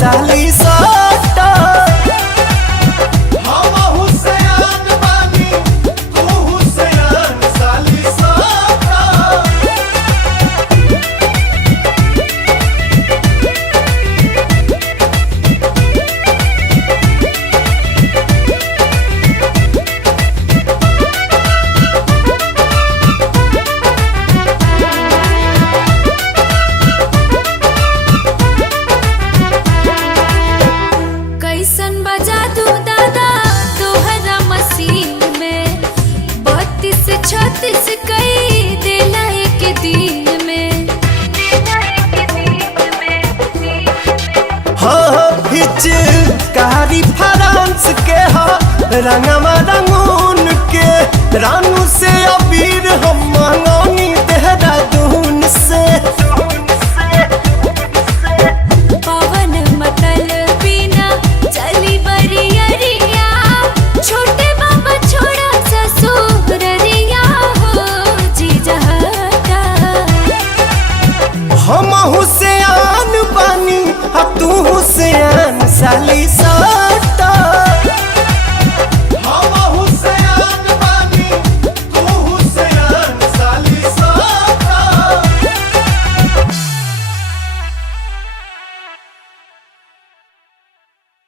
साली साटा। कैसन बजा दू दादा तोहरा मसीन में 32 से 36 कई देला एक दिन में। हाँ हिच कारी फ्रांस के हा रंगवा रंगून के रानू से अबीर हम मंगौनी देहरादून से। पवन मतल बिना चली बरियरिया छोटे बाबा छोड़ा ससुररिया हो जीजा हटा। हम हुसैन बानी अब तू हुसैन साली साटा।